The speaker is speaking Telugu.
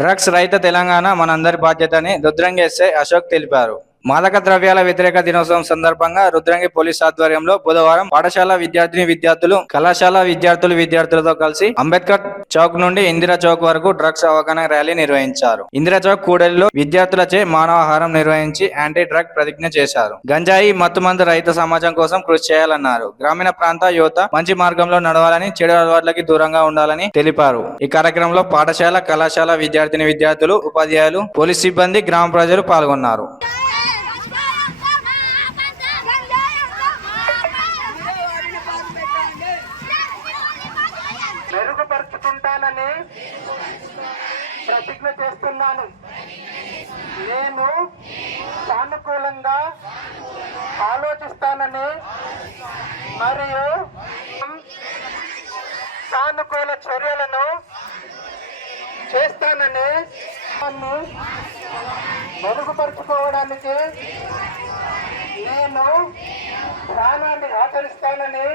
డ్రగ్స్ రహిత తెలంగాణ మనందరి బాధ్యతని రుద్రంగి ఎస్ఐ అశోక్ తెలిపారు. మాదక ద్రవ్యాల వ్యతిరేక దినోత్సవం సందర్భంగా రుద్రంగి పోలీస్ ఆధ్వర్యంలో బుధవారం పాఠశాల విద్యార్థులు, కళాశాల విద్యార్థులతో కలిసి అంబేద్కర్ చౌక్ నుండి ఇందిరా చౌక్ వరకు డ్రగ్స్ అవగాహన ర్యాలీ నిర్వహించారు. ఇందిరా చౌక్ కూడలిలో విద్యార్థులచే మానవాహారం నిర్వహించి యాంటీ డ్రగ్ ప్రతిజ్ఞ చేశారు. గంజాయి, మత్తుమందు రహిత సమాజం కోసం కృషి చేయాలన్నారు. గ్రామీణ ప్రాంత యువత మంచి మార్గంలో నడవాలని, చెడు అలవాట్లకి దూరంగా ఉండాలని తెలిపారు. ఈ కార్యక్రమంలో పాఠశాల, కళాశాల విద్యార్థులు, ఉపాధ్యాయులు, పోలీస్ సిబ్బంది, గ్రామ ప్రజలు పాల్గొన్నారు. మెరుగుపరుచుకుంటానని ప్రతిజ్ఞ చేస్తున్నాను. నేను సానుకూలంగా ఆలోచిస్తానని మరియు సానుకూల చర్యలను చేస్తానని మెరుగుపరుచుకోవడానికి నేను ప్రాణాన్ని ఆచరిస్తానని